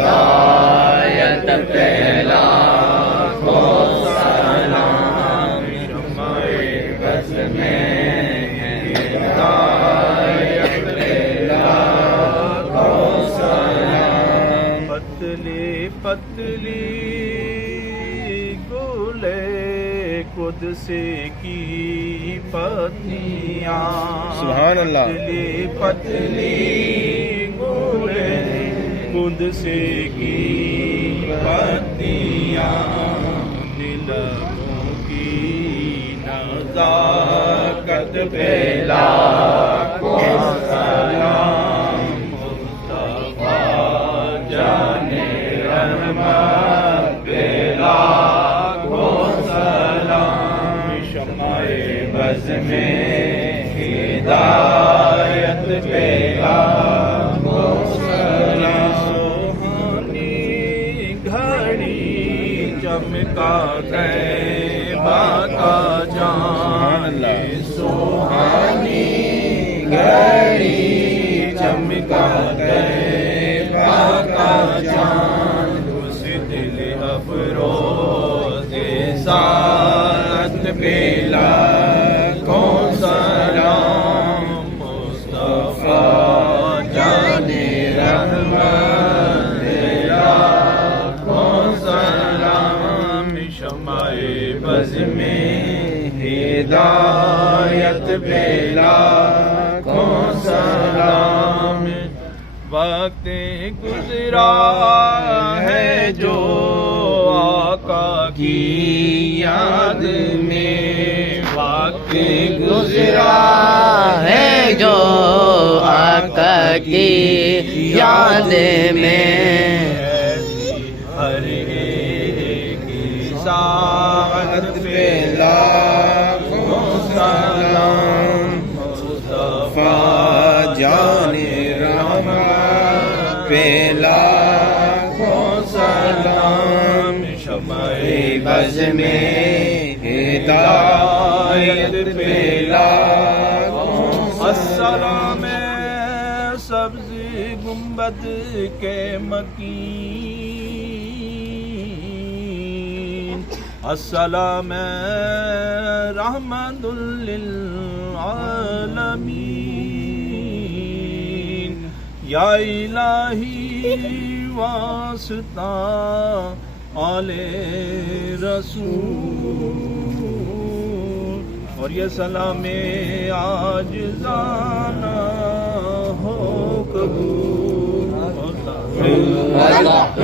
ہدایت پہلا کو سلام شمع بز میں ہدایت پہلا کو سلام پتلی پتلی گلے قدس کی پتیاں سبحان اللہ پتلی پتلی گلے قدس کی پتیاں لبوں کی نزاکت پہ لاکھوں سلام مصطفیٰ جان رحمت پہ لاکھوں سلام شمع بز میں ہدایت پہ لاکھوں سلام سوہانی گھڑی چمکا طیبہ کا جان سوہانی گھڑی چمکا طیبہ کا جان اس دل افروز سعادت پہ لاکھوں سلام مصطفیٰ جان رحمت لاکھوں سلام شمع بز میں ہدایت پہ لاکھوں سلام وقت گزرا ہے جو آقا کی یاد میں وقت گزرا ہے جو آقا کی یاد میں ہر ایک ساعت پہ لاکھوں سلام مصطفیٰ جان رحمت پہ لاکھوں سلام شمع بز میں ہدایت پہ لاکھوں السلام سبز گنبد کے مکین السلام رحمت للعالمین یا الہی واسطہ آل رسول اور یہ سلام عاجزانہ ہو قبول اللہ